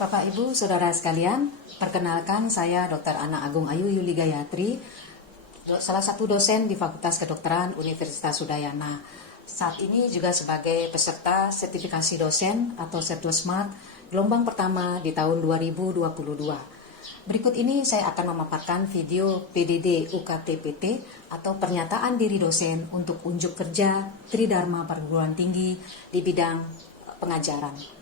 Bapak, Ibu, Saudara sekalian, perkenalkan saya Dr. Ana Agung Ayu Yuli Gayatri, salah satu dosen di Fakultas Kedokteran Universitas Udayana. Saat ini juga sebagai peserta sertifikasi dosen atau Sertosmart gelombang pertama di tahun 2022. Berikut ini saya akan memaparkan video PDD UKT-PT atau pernyataan diri dosen untuk unjuk kerja Tridharma Perguruan Tinggi di bidang pengajaran.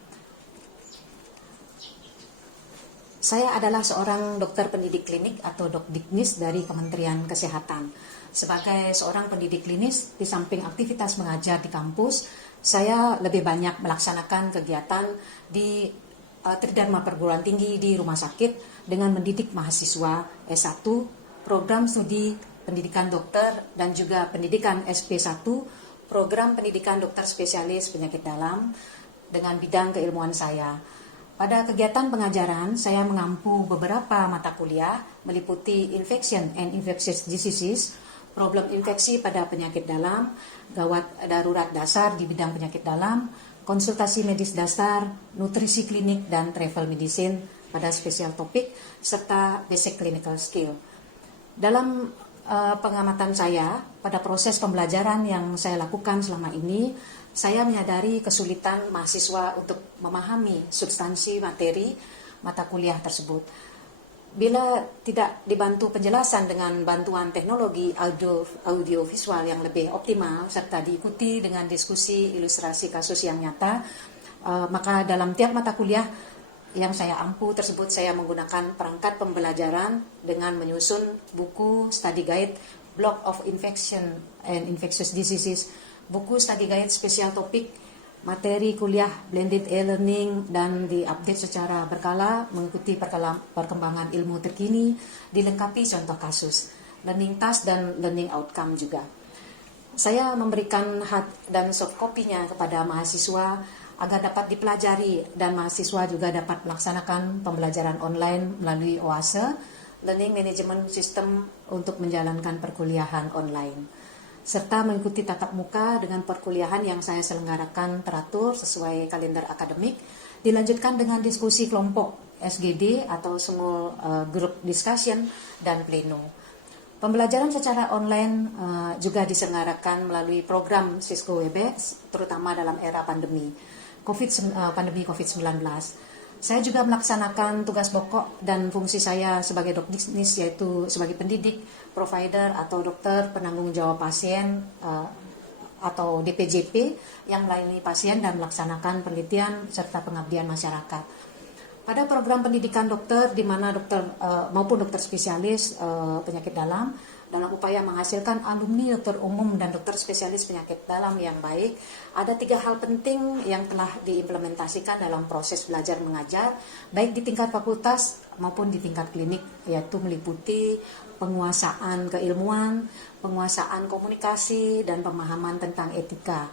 Saya adalah seorang dokter pendidik klinik atau Dokdiknis dari Kementerian Kesehatan. Sebagai seorang pendidik klinis, di samping aktivitas mengajar di kampus, saya lebih banyak melaksanakan kegiatan di Tridharma Perguruan Tinggi di rumah sakit dengan mendidik mahasiswa S1, program studi pendidikan dokter dan juga pendidikan SP1, program pendidikan dokter spesialis penyakit dalam dengan bidang keilmuan saya. Pada kegiatan pengajaran, saya mengampu beberapa mata kuliah meliputi Infection and Infectious Diseases, problem infeksi pada penyakit dalam, gawat darurat dasar di bidang penyakit dalam, konsultasi medis dasar, nutrisi klinik dan travel medicine pada spesial topik, serta basic clinical skill. Dalam pengamatan saya, pada proses pembelajaran yang saya lakukan selama ini, saya menyadari kesulitan mahasiswa untuk memahami substansi materi mata kuliah tersebut. Bila tidak dibantu penjelasan dengan bantuan teknologi audiovisual yang lebih optimal serta diikuti dengan diskusi ilustrasi kasus yang nyata, maka dalam tiap mata kuliah yang saya ampu tersebut saya menggunakan perangkat pembelajaran dengan menyusun buku study guide Block of Infection and Infectious Diseases, buku study guide spesial topik, materi kuliah blended e-learning dan diupdate secara berkala mengikuti perkembangan ilmu terkini, dilengkapi contoh kasus, learning task dan learning outcome juga. Saya memberikan hard dan soft copy-nya kepada mahasiswa agar dapat dipelajari dan mahasiswa juga dapat melaksanakan pembelajaran online melalui OASE, Learning Management System untuk menjalankan perkuliahan online, serta mengikuti tatap muka dengan perkuliahan yang saya selenggarakan teratur sesuai kalender akademik, dilanjutkan dengan diskusi kelompok SGD atau Small Group Discussion dan Pleno. Pembelajaran secara online juga diselenggarakan melalui program Cisco Webex, terutama dalam era pandemi COVID-19. Saya juga melaksanakan tugas pokok dan fungsi saya sebagai dokdiknis, yaitu sebagai pendidik, provider atau dokter penanggung jawab pasien atau DPJP yang melayani pasien dan melaksanakan penelitian serta pengabdian masyarakat. Pada program pendidikan dokter di mana dokter maupun dokter spesialis penyakit dalam upaya menghasilkan alumni dokter umum dan dokter spesialis penyakit dalam yang baik, ada 3 hal penting yang telah diimplementasikan dalam proses belajar mengajar, baik di tingkat fakultas maupun di tingkat klinik, yaitu meliputi penguasaan keilmuan, penguasaan komunikasi, dan pemahaman tentang etika.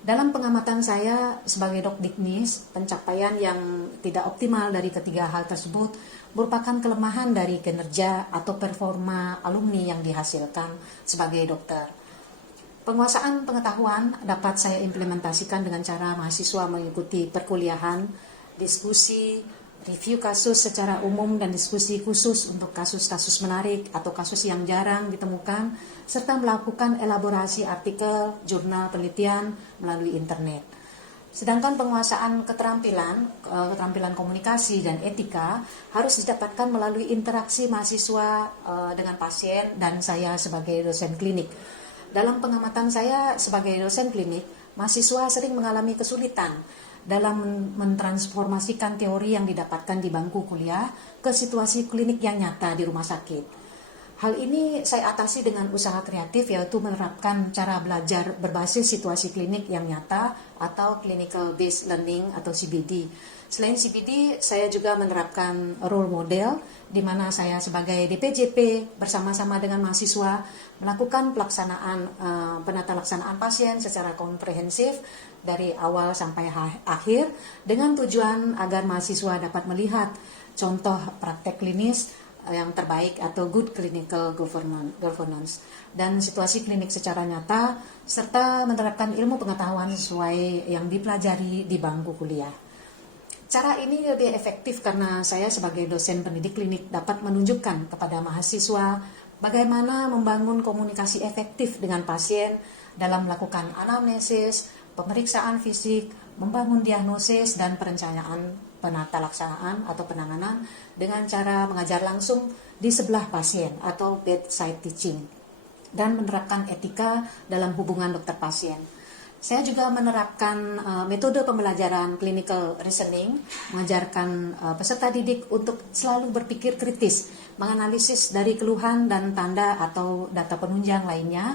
Dalam pengamatan saya sebagai dokdiknis, pencapaian yang tidak optimal dari ketiga hal tersebut merupakan kelemahan dari kinerja atau performa alumni yang dihasilkan sebagai dokter. Penguasaan pengetahuan dapat saya implementasikan dengan cara mahasiswa mengikuti perkuliahan, diskusi, review kasus secara umum dan diskusi khusus untuk kasus-kasus menarik atau kasus yang jarang ditemukan, serta melakukan elaborasi artikel, jurnal penelitian melalui internet. Sedangkan penguasaan keterampilan komunikasi dan etika harus didapatkan melalui interaksi mahasiswa dengan pasien dan saya sebagai dosen klinik. Dalam pengamatan saya sebagai dosen klinik, mahasiswa sering mengalami kesulitan dalam mentransformasikan teori yang didapatkan di bangku kuliah ke situasi klinik yang nyata di rumah sakit. Hal ini saya atasi dengan usaha kreatif, yaitu menerapkan cara belajar berbasis situasi klinik yang nyata atau Clinical Based Learning atau CBD. Selain CBD, saya juga menerapkan role model, di mana saya sebagai DPJP bersama-sama dengan mahasiswa melakukan penata laksanaan pasien secara komprehensif dari awal sampai akhir, dengan tujuan agar mahasiswa dapat melihat contoh praktek klinis yang terbaik atau good clinical governance dan situasi klinik secara nyata, serta menerapkan ilmu pengetahuan sesuai yang dipelajari di bangku kuliah. Cara ini lebih efektif karena saya sebagai dosen pendidik klinik dapat menunjukkan kepada mahasiswa bagaimana membangun komunikasi efektif dengan pasien dalam melakukan anamnesis, pemeriksaan fisik, membangun diagnosis dan perencanaan penata laksanaan atau penanganan dengan cara mengajar langsung di sebelah pasien atau bedside teaching dan menerapkan etika dalam hubungan dokter pasien. Saya juga menerapkan metode pembelajaran clinical reasoning, mengajarkan peserta didik untuk selalu berpikir kritis, menganalisis dari keluhan dan tanda atau data penunjang lainnya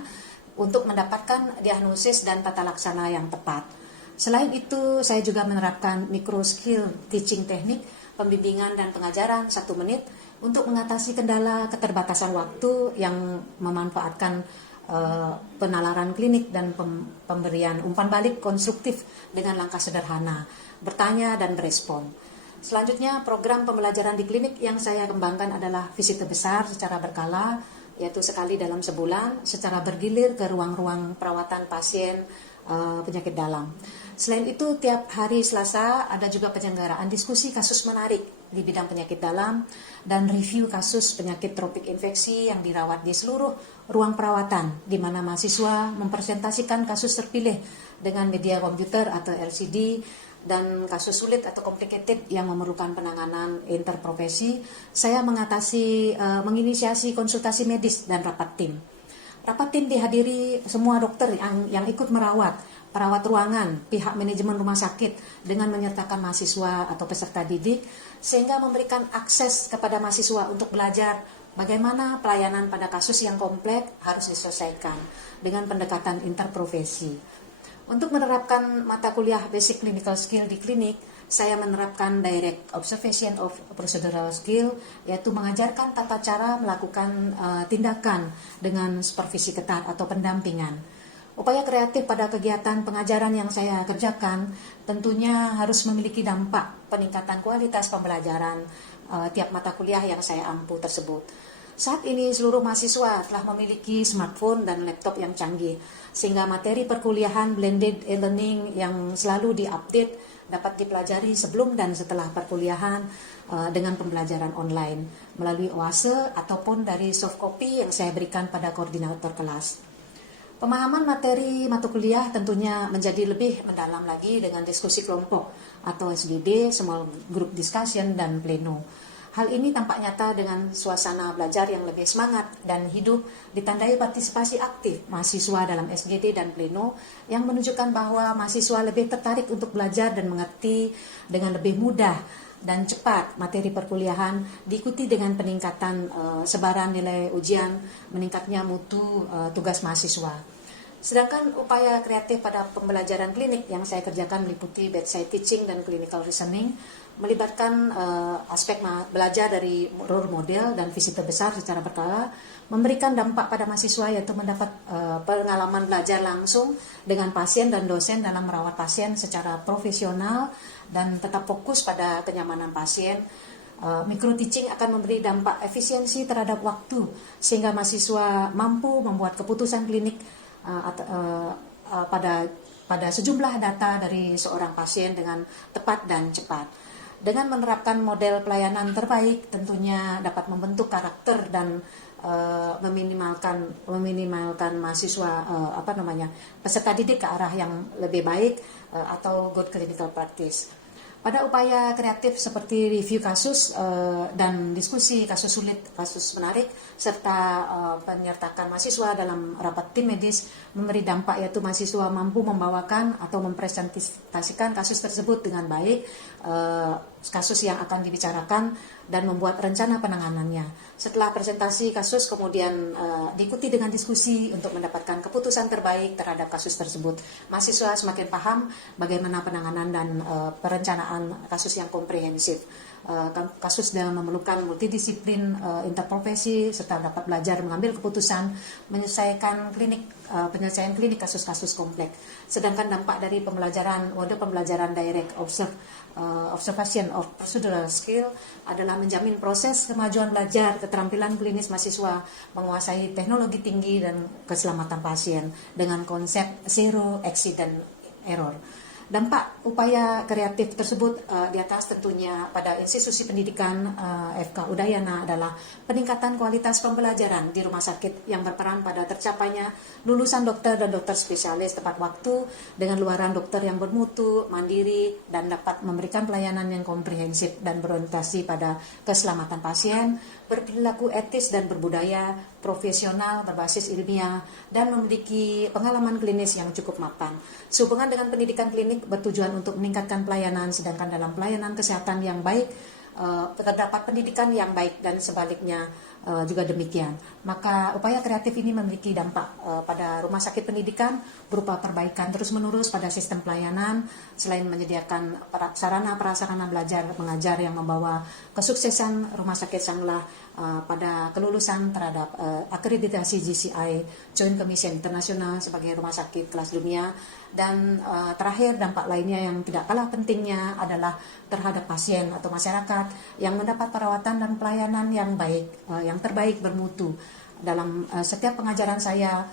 untuk mendapatkan diagnosis dan tata laksana yang tepat. Selain itu, saya juga menerapkan micro skill teaching teknik, pembimbingan dan pengajaran 1 menit untuk mengatasi kendala keterbatasan waktu yang memanfaatkan penalaran klinik dan pemberian umpan balik konstruktif dengan langkah sederhana, bertanya dan berespon. Selanjutnya, program pembelajaran di klinik yang saya kembangkan adalah visite besar secara berkala, yaitu sekali dalam sebulan, secara bergilir ke ruang-ruang perawatan pasien penyakit dalam. Selain itu, tiap hari Selasa ada juga penyelenggaraan diskusi kasus menarik di bidang penyakit dalam dan review kasus penyakit tropik infeksi yang dirawat di seluruh ruang perawatan, di mana mahasiswa mempresentasikan kasus terpilih dengan media komputer atau LCD dan kasus sulit atau complicated yang memerlukan penanganan interprofesi. Saya menginisiasi konsultasi medis dan rapat tim. Rapat tim dihadiri semua dokter yang ikut merawat, perawat ruangan, pihak manajemen rumah sakit dengan menyertakan mahasiswa atau peserta didik sehingga memberikan akses kepada mahasiswa untuk belajar bagaimana pelayanan pada kasus yang kompleks harus diselesaikan dengan pendekatan interprofesi. Untuk menerapkan mata kuliah Basic Clinical Skill di klinik, saya menerapkan Direct Observation of Procedural Skill, yaitu mengajarkan tata cara melakukan tindakan dengan supervisi ketat atau pendampingan. Upaya kreatif pada kegiatan pengajaran yang saya kerjakan tentunya harus memiliki dampak peningkatan kualitas pembelajaran tiap mata kuliah yang saya ampu tersebut. Saat ini seluruh mahasiswa telah memiliki smartphone dan laptop yang canggih, sehingga materi perkuliahan blended e-learning yang selalu diupdate dapat dipelajari sebelum dan setelah perkuliahan dengan pembelajaran online melalui OASE ataupun dari soft copy yang saya berikan pada koordinator kelas. Pemahaman materi mata kuliah tentunya menjadi lebih mendalam lagi dengan diskusi kelompok atau SGD, small group discussion, dan pleno. Hal ini tampak nyata dengan suasana belajar yang lebih semangat dan hidup, ditandai partisipasi aktif mahasiswa dalam SGD dan pleno yang menunjukkan bahwa mahasiswa lebih tertarik untuk belajar dan mengerti dengan lebih mudah dan cepat materi perkuliahan, diikuti dengan peningkatan sebaran nilai ujian, meningkatnya mutu tugas mahasiswa. Sedangkan upaya kreatif pada pembelajaran klinik yang saya kerjakan meliputi bedside teaching dan clinical reasoning, melibatkan aspek belajar dari role model dan visite besar secara berkala, memberikan dampak pada mahasiswa yaitu mendapat pengalaman belajar langsung dengan pasien dan dosen dalam merawat pasien secara profesional dan tetap fokus pada kenyamanan pasien. Micro teaching akan memberi dampak efisiensi terhadap waktu sehingga mahasiswa mampu membuat keputusan klinik pada sejumlah data dari seorang pasien dengan tepat dan cepat. Dengan menerapkan model pelayanan terbaik, tentunya dapat membentuk karakter dan meminimalkan mahasiswa peserta didik ke arah yang lebih baik atau good clinical practice. Pada upaya kreatif seperti review kasus dan diskusi kasus sulit, kasus menarik, serta penyertakan mahasiswa dalam rapat tim medis memberi dampak yaitu mahasiswa mampu membawakan atau mempresentasikan kasus tersebut dengan baik, kasus yang akan dibicarakan dan membuat rencana penanganannya. Setelah presentasi kasus kemudian diikuti dengan diskusi untuk mendapatkan keputusan terbaik terhadap kasus tersebut. Mahasiswa semakin paham bagaimana penanganan dan perencanaan kasus yang komprehensif. Kasus yang memerlukan multidisiplin, interprofesi, serta dapat belajar mengambil keputusan, penyelesaian klinik kasus-kasus kompleks. Sedangkan dampak dari mode pembelajaran direct observation of procedural skill adalah menjamin proses kemajuan belajar, keterampilan klinis mahasiswa, menguasai teknologi tinggi dan keselamatan pasien dengan konsep zero accident error. Dampak upaya kreatif tersebut di atas tentunya pada institusi pendidikan FK Udayana adalah peningkatan kualitas pembelajaran di rumah sakit yang berperan pada tercapainya lulusan dokter dan dokter spesialis tepat waktu dengan luaran dokter yang bermutu, mandiri, dan dapat memberikan pelayanan yang komprehensif dan berorientasi pada keselamatan pasien, berperilaku etis dan berbudaya, profesional, berbasis ilmiah, dan memiliki pengalaman klinis yang cukup mapan. Sehubungan dengan pendidikan klinik bertujuan untuk meningkatkan pelayanan, sedangkan dalam pelayanan kesehatan yang baik terdapat pendidikan yang baik dan sebaliknya juga demikian. Maka upaya kreatif ini memiliki dampak pada rumah sakit pendidikan berupa perbaikan terus-menerus pada sistem pelayanan, selain menyediakan sarana prasarana belajar mengajar yang membawa kesuksesan rumah sakit Sanglah pada kelulusan terhadap akreditasi GCI Joint Commission Internasional sebagai rumah sakit kelas dunia. Dan terakhir, dampak lainnya yang tidak kalah pentingnya adalah terhadap pasien atau masyarakat yang mendapat perawatan dan pelayanan yang baik, yang terbaik bermutu. Dalam setiap pengajaran saya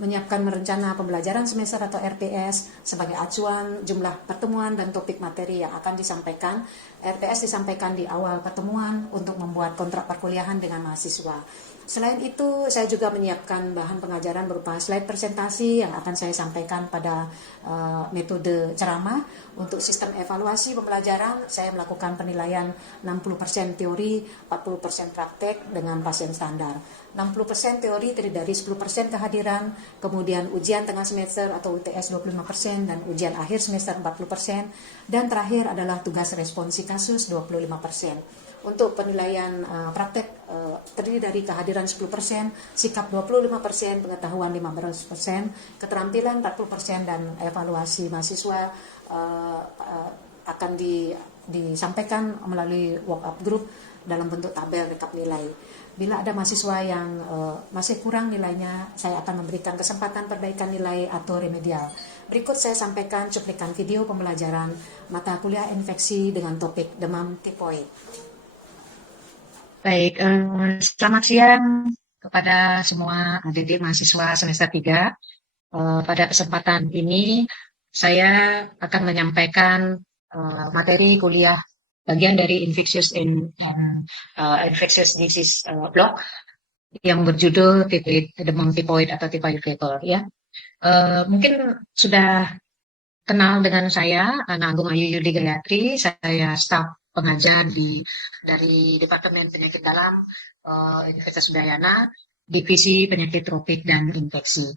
menyiapkan rencana pembelajaran semester atau RPS sebagai acuan jumlah pertemuan dan topik materi yang akan disampaikan. RPS disampaikan di awal pertemuan untuk membuat kontrak perkuliahan dengan mahasiswa. Selain itu, saya juga menyiapkan bahan pengajaran berupa slide presentasi yang akan saya sampaikan pada metode ceramah. Untuk sistem evaluasi pembelajaran, saya melakukan penilaian 60% teori, 40% praktek dengan pasien standar. 60% teori terdiri dari 10% kehadiran, kemudian ujian tengah semester atau UTS 25% dan ujian akhir semester 40%, dan terakhir adalah tugas responsi kasus 25%. Untuk penilaian praktek terdiri dari kehadiran 10%, sikap 25%, pengetahuan 15%, keterampilan 40%, dan evaluasi mahasiswa akan disampaikan melalui workup group dalam bentuk tabel rekap nilai. Bila ada mahasiswa yang masih kurang nilainya, saya akan memberikan kesempatan perbaikan nilai atau remedial. Berikut saya sampaikan cuplikan video pembelajaran mata kuliah infeksi dengan topik demam tipoid. Baik, selamat siang kepada semua adik-adik mahasiswa semester 3. Pada kesempatan ini saya akan menyampaikan materi kuliah bagian dari infectious disease block yang berjudul demam tipoid atau typhoid fever ya. Mungkin sudah kenal dengan saya, Ana Agung Ayu Yudi Gayatri. Saya staf pengajar dari Departemen Penyakit Dalam Universitas Udayana, Divisi Penyakit Tropik dan Infeksi.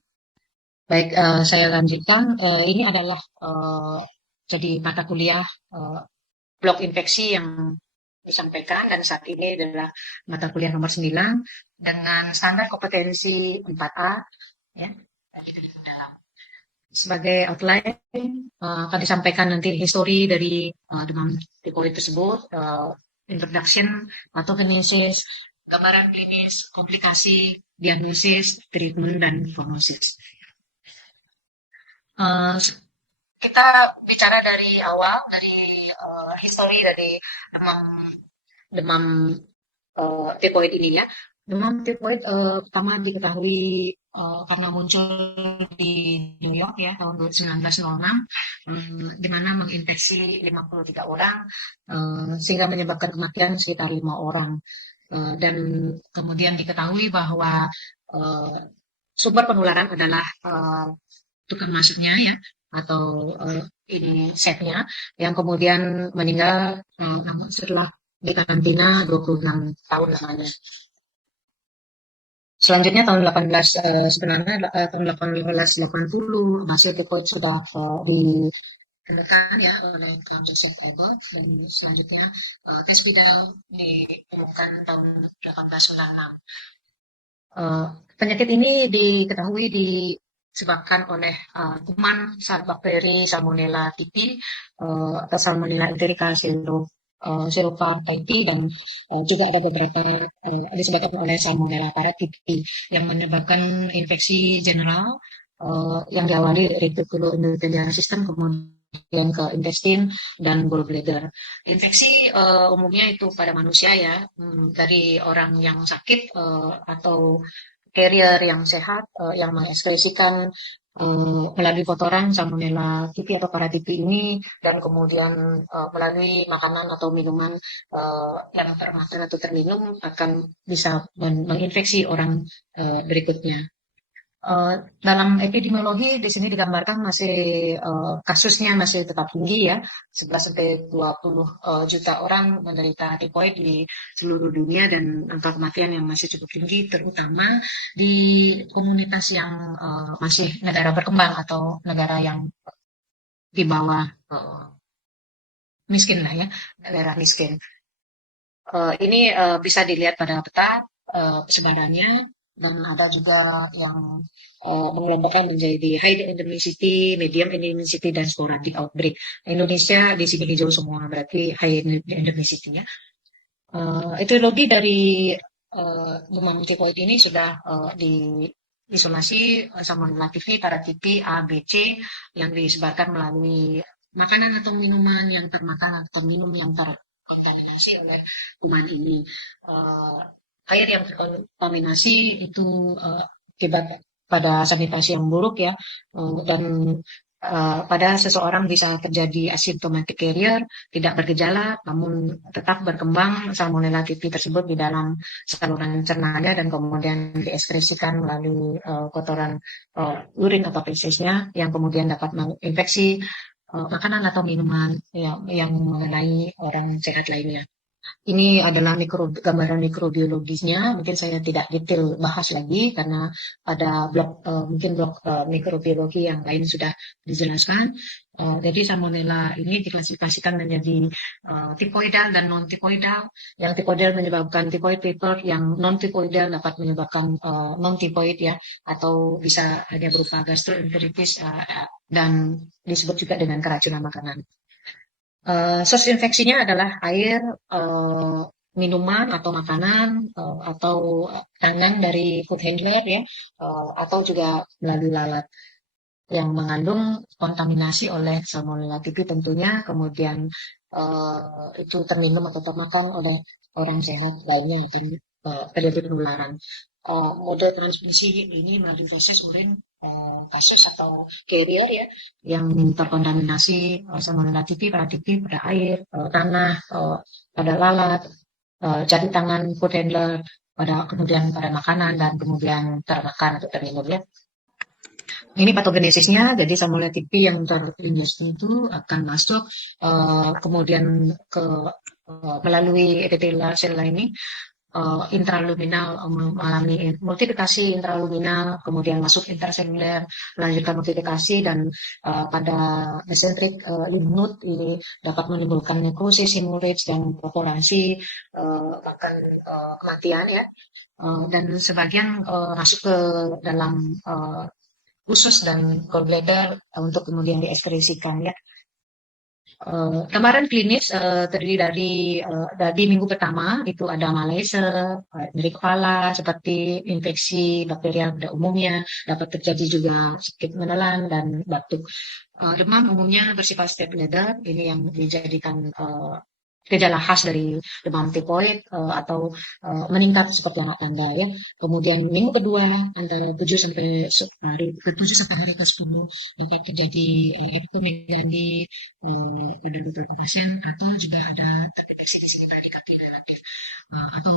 Baik, saya lanjutkan. Ini adalah jadi mata kuliah blok infeksi yang disampaikan, dan saat ini adalah mata kuliah nomor 9 dengan standar kompetensi 4A ya. Sebagai outline akan disampaikan nanti histori dari demam tipoid tersebut, introduction, pathogenesis, gambaran klinis, komplikasi, diagnosis, treatment, dan prognosis. Kita bicara dari awal, dari histori dari demam tipoid ini ya. Demam tipoid pertama diketahui karena muncul di New York ya tahun 1906, di mana menginfeksi 53 orang sehingga menyebabkan kematian sekitar 5 orang. Dan kemudian diketahui bahwa sumber penularan adalah tukang masuknya ya, atau ini setnya yang kemudian meninggal setelah dikarantina 26 tahun lamanya. Selanjutnya tahun 1880 hasil tipoid sudah ditemukan ya oleh Joseph Goebbels, dan selanjutnya tes Vidal ditemukan tahun 1896. Penyakit ini diketahui disebabkan oleh kuman bakteri Salmonella typhi atau Salmonella enterica Seropartiti, dan juga ada beberapa disebabkan oleh Salmonella paratitis yang menyebabkan infeksi general yang diawali dari reticuloendothelial system, kemudian ke intestine dan gallbladder. Infeksi umumnya itu pada manusia ya, dari orang yang sakit atau carrier yang sehat yang mengekspresikan melalui kotoran salmonella tipi atau paratipi ini, dan kemudian melalui makanan atau minuman yang termakan atau terminum akan bisa menginfeksi orang berikutnya. Dalam epidemiologi di sini digambarkan masih kasusnya masih tetap tinggi ya, 11 sampai 20 juta orang menderita tipoid di seluruh dunia, dan angka kematian yang masih cukup tinggi terutama di komunitas yang masih negara berkembang atau negara yang di bawah miskin lah ya, negara miskin. Ini bisa dilihat pada peta sebarannya, dan ada juga yang mengelompokkan menjadi high endemicity, medium endemicity, dan sporadic outbreak. Indonesia di sini hijau semua, berarti high endemicity ya. Etiologi dari demam tipoid ini sudah di isolasi salmonella tipi, paratipi A, B, C yang disebarkan melalui makanan atau minuman yang termakan atau minum yang terkontaminasi oleh kuman ini. Air yang terkontaminasi itu akibat pada sanitasi yang buruk ya, dan pada seseorang bisa terjadi asymptomatic carrier, tidak bergejala, namun tetap berkembang salmonella tipi tersebut di dalam saluran cernanya dan kemudian diekskresikan melalui kotoran urin atau fesesnya, yang kemudian dapat menginfeksi makanan atau minuman yang mengenai orang sehat lainnya. Ini adalah gambaran mikrobiologisnya. Mungkin saya tidak detail bahas lagi karena pada mungkin blog mikrobiologi yang lain sudah dijelaskan. Jadi salmonella ini diklasifikasikan menjadi tipoidal dan non tipoidal. Yang tipoidal menyebabkan tipoid fever, yang non tipoidal dapat menyebabkan non tipoid ya, atau bisa hanya berupa gastroenteritis dan disebut juga dengan keracunan makanan. Source infeksinya adalah air, minuman atau makanan, atau tangan dari food handler ya, atau juga melalui lalat yang mengandung kontaminasi oleh salmonella tipi tentunya, kemudian itu terminum atau termakan oleh orang sehat lainnya, dan terjadi penularan. Mode transmisi ini melalui feses, urin, kasus atau carrier ya, yang terkontaminasi salmonella tipi, paratipi pada air, tanah, pada lalat, jari tangan food handler, kemudian pada makanan, dan kemudian termakan atau terminum ya. Ini patogenesisnya, jadi salmonella tipi yang terinjek itu akan masuk kemudian ke melalui epithelial sel ini, intraluminal, mengalami multiplikasi intraluminal, kemudian masuk interseluler, melanjutkan multiplikasi, dan pada mesenteric lymph node ini dapat menimbulkan nekrosis, hemorrhage, dan perforasi, bahkan kematian ya. Dan sebagian masuk ke dalam usus dan gallbladder untuk kemudian diekskresikan ya. Gambaran klinis terdiri dari minggu pertama itu ada malaise, nyeri kepala seperti infeksi bakterial pada umumnya, dapat terjadi juga sakit menelan dan batuk. Demam umumnya bersifat step ladder, ini yang dijadikan gejala khas dari demam tipoid, atau meningkat seperti anak tangga ya. Kemudian minggu kedua antara 7 sampai hari ke-10 dapat terjadi epidemi pada beberapa pasien, atau juga ada terdeteksi di sini predikatif relatif atau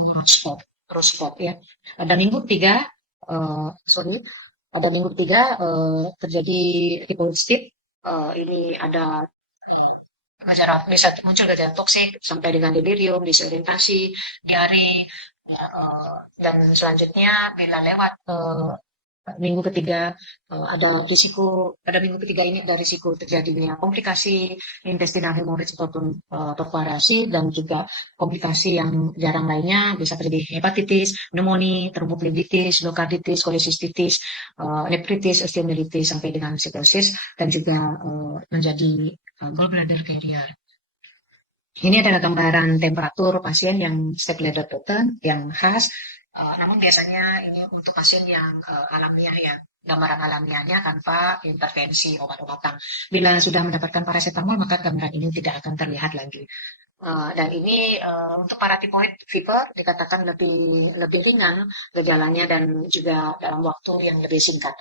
rospop ya. Pada minggu ketiga terjadi tipoid state. Ini ada bisa muncul gejala toksik sampai dengan delirium, disorientasi, diare, ya, dan selanjutnya bila lewat minggu ketiga pada minggu ketiga ini ada risiko terjadinya komplikasi intestinal hemorrhage ataupun perforasi, dan juga komplikasi yang jarang lainnya bisa terjadi hepatitis, pneumonia, tromboflebitis, endokarditis, kolesistitis, nefritis, osteomyelitis sampai dengan psikosis, dan juga menjadi gallbladder carrier. Ini adalah gambaran temperatur pasien yang step ladder pattern yang khas. Namun biasanya ini untuk pasien yang alamiah ya, gambaran alamiahnya tanpa intervensi obat-obatan. Bila sudah mendapatkan paracetamol, maka gambaran ini tidak akan terlihat lagi. Dan ini untuk paratipoid fever dikatakan lebih ringan gejalanya, dan juga dalam waktu yang lebih singkat.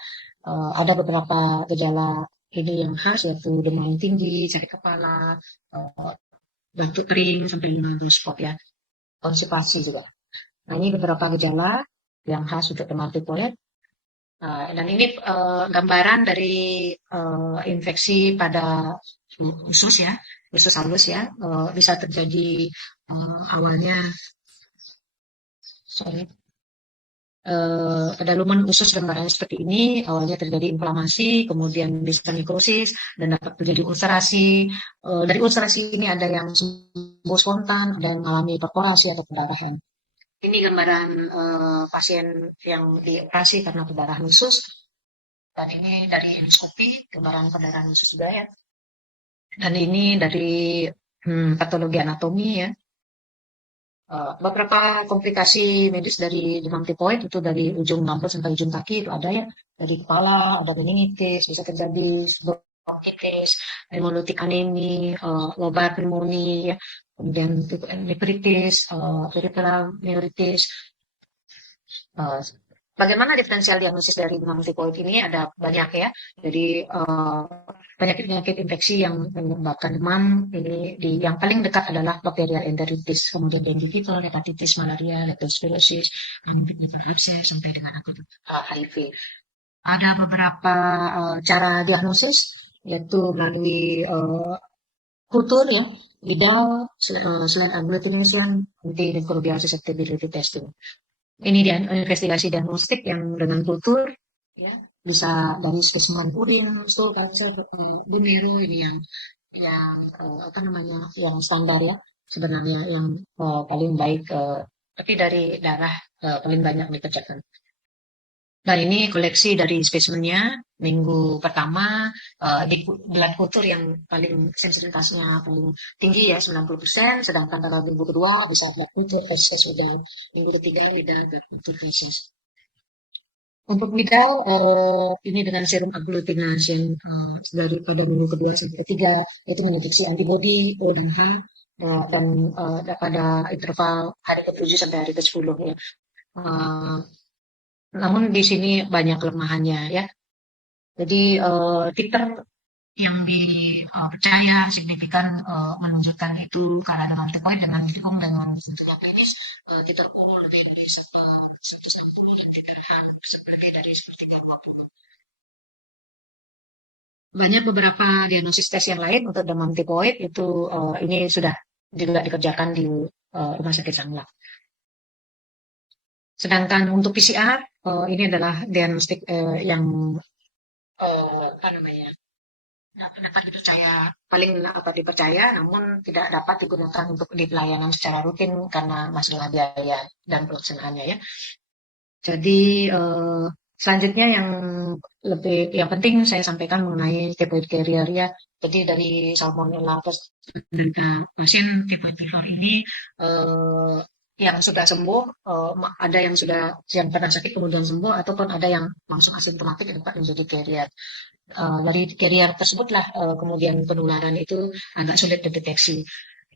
ada beberapa gejala ini yang khas yaitu demam tinggi, sakit kepala, eh, batuk kering sampai dengan spot ya, konstipasi juga. Nah, ini beberapa gejala yang khas untuk demam tipoid. Dan ini gambaran dari infeksi pada usus ya, usus halus ya, bisa terjadi awalnya, sorry, pada lumen usus gambarannya seperti ini, awalnya terjadi inflamasi, kemudian bisa nekrosis, dan dapat terjadi ulcerasi. Dari ulcerasi ini ada yang sembuh spontan, ada yang mengalami perforasi atau perdarahan. Ini gambaran pasien yang dioperasi karena perdarahan usus, dan ini dari endoskopi, gambaran perdarahan usus juga ya. Dan ini dari patologi anatomi ya. Beberapa komplikasi medis dari demam tipoid itu dari ujung rambut sampai ujung kaki itu ada ya, dari kepala ada meningitis, bisa terjadi bronkitis, hemolytic anemi, lobar pneumonia, ya, kemudian nefritis, peripheral neuritis. Bagaimana diferensial diagnosis dari demam tipoid ini? Ada banyak ya. Jadi penyakit-penyakit infeksi yang menyebabkan demam ini yang paling dekat adalah bacterial enteritis, kemudian dengue fever, hepatitis, malaria, leptospirosis, absces sampai dengan akut HIV. Ada beberapa cara diagnosis yaitu melalui kultur ya, lidal, selain agglutination, antimicrobial susceptibility testing. Ini investigasi diagnostik yang dengan kultur ya, bisa dari spesimen urin, stool culture, bone marrow ini yang apa namanya yang standar ya, sebenarnya yang paling baik, tapi dari darah paling banyak dikerjakan. Dan ini koleksi dari spesimennya minggu pertama di blood culture yang paling sensitivitasnya paling tinggi ya 90%, sedangkan pada minggu kedua bisa blood culture versus lidal, minggu ketiga lidal blood culture versus. Untuk lidal ini dengan serum agglutination daripada minggu kedua sampai ketiga itu mendeteksi antibody O dan H, dan pada interval hari ke-7 sampai hari ke-10 ya. Namun di sini banyak kelemahannya ya. Jadi titer yang dipercaya signifikan menunjukkan itu kalau demam tipoid dengan didukung dengan tentunya klinis, titer U lebih dari 160 dan titer H lebih dari 120. Banyak beberapa diagnosis tes yang lain untuk demam tipoid itu ini sudah juga dikerjakan di Rumah Sakit Sanglah. Sedangkan untuk PCR ini adalah diagnostik yang apa namanya dapat dipercaya, paling dapat dipercaya, namun tidak dapat digunakan untuk di pelayanan secara rutin karena masalah biaya dan pelaksanaannya ya. Jadi selanjutnya yang penting saya sampaikan mengenai typhoid carrier ya. Jadi dari Salmonella pasien typhoid fever ini yang sudah sembuh, ada yang pernah sakit kemudian sembuh, ataupun ada yang langsung asimptomatik dapat menjadi carrier. Dari carrier tersebutlah kemudian penularan itu agak sulit dideteksi.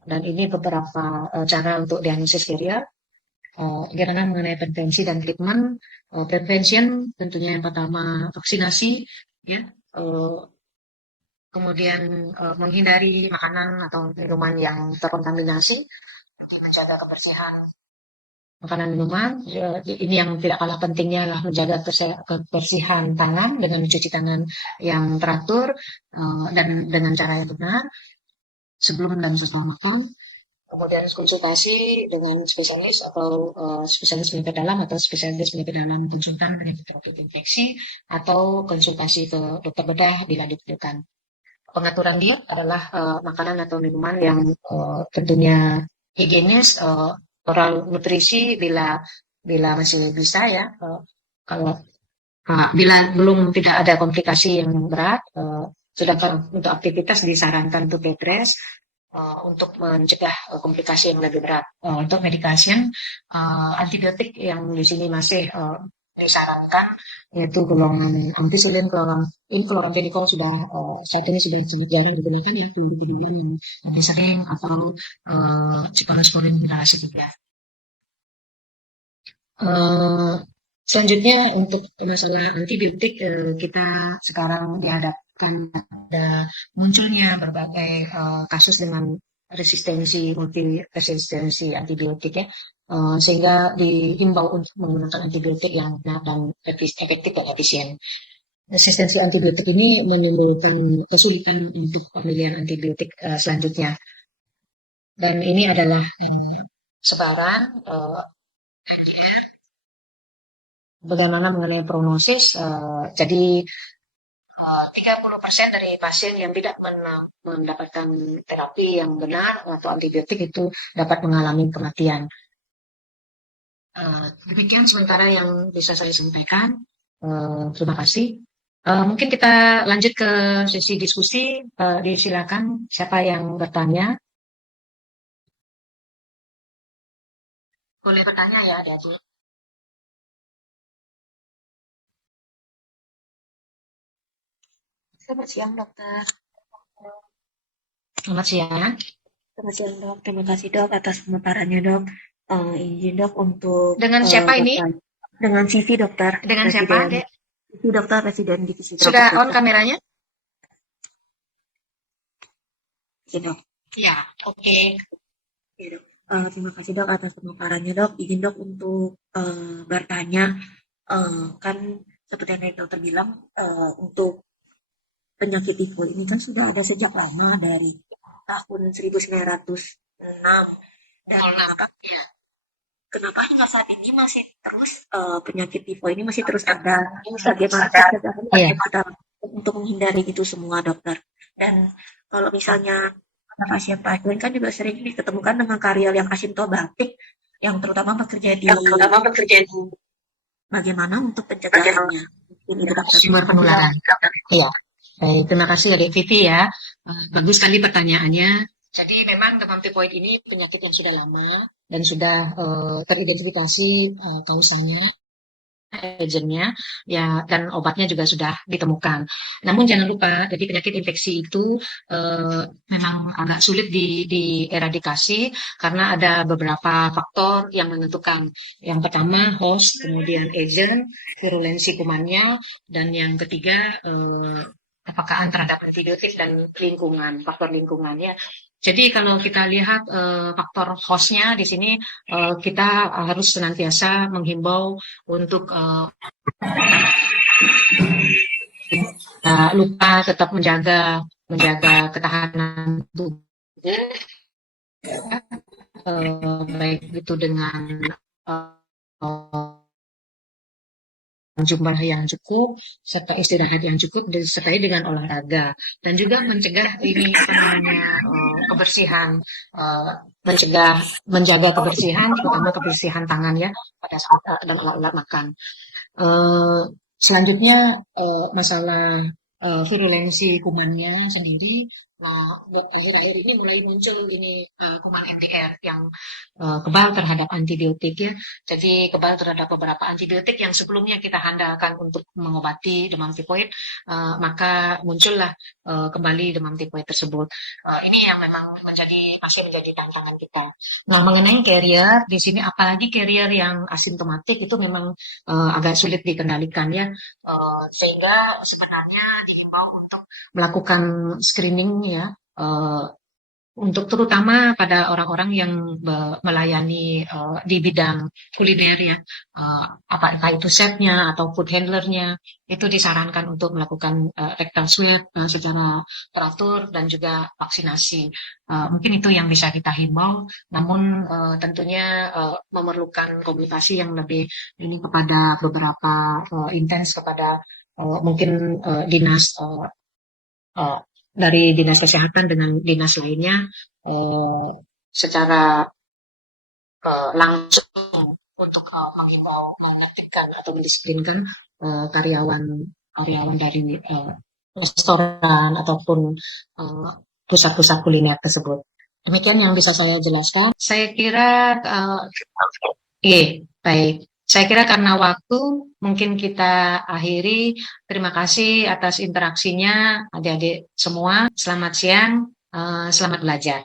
Dan ini beberapa cara untuk diagnosis carrier. Gimana mengenai prevensi dan treatment. Prevention tentunya yang pertama vaksinasi, ya. Kemudian menghindari makanan atau minuman yang terkontaminasi, menjaga kebersihan makanan minuman. Ini yang tidak kalah pentingnya adalah menjaga kebersihan tangan dengan mencuci tangan yang teratur dan dengan cara yang benar sebelum dan setelah makan. Kemudian konsultasi dengan spesialis atau spesialis penyakit dalam atau spesialis penyakit dalam konsultan penyakit tropik infeksi, atau konsultasi ke dokter bedah bila diperlukan. Pengaturan diet adalah makanan atau minuman yang tentunya higienis, oral nutrisi bila masih bisa ya. Kalau bila belum tidak ada komplikasi yang berat, sedangkan untuk aktivitas disarankan untuk bed rest untuk mencegah komplikasi yang lebih berat. Untuk medication, antibiotik yang di sini masih disarankan yaitu golongan ampicillin, chloramphenicol sudah saat ini sudah sangat jarang digunakan ya, fluoroquinolone yang lebih sering, atau cephalosporin generasi 3. Selanjutnya untuk masalah antibiotik, kita sekarang dihadapkan pada munculnya berbagai kasus dengan multi resistensi antibiotik ya, sehingga dihimbau untuk menggunakan antibiotik yang benar dan efektif dan efisien. Resistensi antibiotik ini menimbulkan kesulitan untuk pemilihan antibiotik selanjutnya, dan ini adalah sebaran bagaimana mengenai prognosis. Jadi 30% dari pasien yang tidak mendapatkan terapi yang benar atau antibiotik itu dapat mengalami kematian. Demikian sementara yang bisa saya sampaikan. Terima kasih. Mungkin kita lanjut ke sesi diskusi. Disilakan siapa yang bertanya. Boleh bertanya ya, adik-adik. Selamat siang, dokter. Selamat siang. Selamat siang, dok. Terima kasih, dok, atas pemaparannya, dok. Izin, dok, untuk Dengan siapa ini? bertanya. Dengan Sisi, dokter. Dengan siapa, Dek? Sisi, dokter, Presiden Divisi Sudah Tropik, on dokter. kameranya? Oke, dok. Ya, oke. Oke, dok. Terima kasih, dok, atas pemaparannya, dok. Izin, dok, untuk bertanya. Kan seperti yang tadi dokter bilang, untuk penyakit tifus ini kan sudah ada sejak lama dari tahun 1906. Dan Ya. kenapa hingga saat ini masih terus penyakit tifus ini masih terus ada? Bagaimana pencegahan kita untuk menghindari itu semua, dokter? Dan kalau misalnya pasien pasien kan juga sering diketemukan dengan karier yang asimptomatik, yang terutama bekerja di bagaimana untuk pencegahannya? Ini dokter. Sumber penularan. Iya. Baik, terima kasih Adik Vivi ya. Bagus sekali pertanyaannya. Jadi memang demam tifoid ini penyakit yang sudah lama dan sudah teridentifikasi kausanya, agennya, ya, dan obatnya juga sudah ditemukan. Namun jangan lupa, jadi penyakit infeksi itu memang agak sulit dieradikasi karena ada beberapa faktor yang menentukan. Yang pertama host, kemudian agent, virulensi kumannya, dan yang ketiga kepekaan terhadap antibiotik dan lingkungan, faktor lingkungannya. Jadi kalau kita lihat faktor hostnya di sini, kita harus senantiasa menghimbau untuk lupa tetap menjaga ketahanan tubuh, baik itu dengan jumlah yang cukup serta istirahat yang cukup disertai dengan olahraga, dan juga mencegah ini kebersihan, menjaga kebersihan, terutama kebersihan tangan ya pada saat dan alat makan. Selanjutnya masalah virulensi kumannya sendiri. Nah, akhir-akhir ini mulai muncul ini kuman MDR yang kebal terhadap antibiotik ya. Jadi kebal terhadap beberapa antibiotik yang sebelumnya kita handalkan untuk mengobati demam tifoid, maka muncullah kembali demam tifoid tersebut. Ini yang memang masih menjadi tantangan kita. Nah, mengenai carrier di sini, apalagi carrier yang asimptomatik itu memang agak sulit dikendalikan ya, sehingga sebenarnya dihimbau untuk melakukan screening ya, untuk terutama pada orang-orang yang melayani di bidang kuliner ya, apakah itu chefnya atau food handlernya, itu disarankan untuk melakukan rectal swab secara teratur dan juga vaksinasi. Mungkin itu yang bisa kita himbau, namun tentunya memerlukan komunikasi yang lebih ini kepada beberapa intens kepada mungkin dinas dari dinas kesehatan dengan dinas lainnya secara langsung untuk menghimbau, menertibkan atau mendisiplinkan karyawan dari restoran ataupun pusat-pusat kuliner tersebut. Demikian yang bisa saya jelaskan. Saya kira baik. Saya kira karena waktu mungkin kita akhiri. Terima kasih atas interaksinya adik-adik semua. Selamat siang, selamat belajar.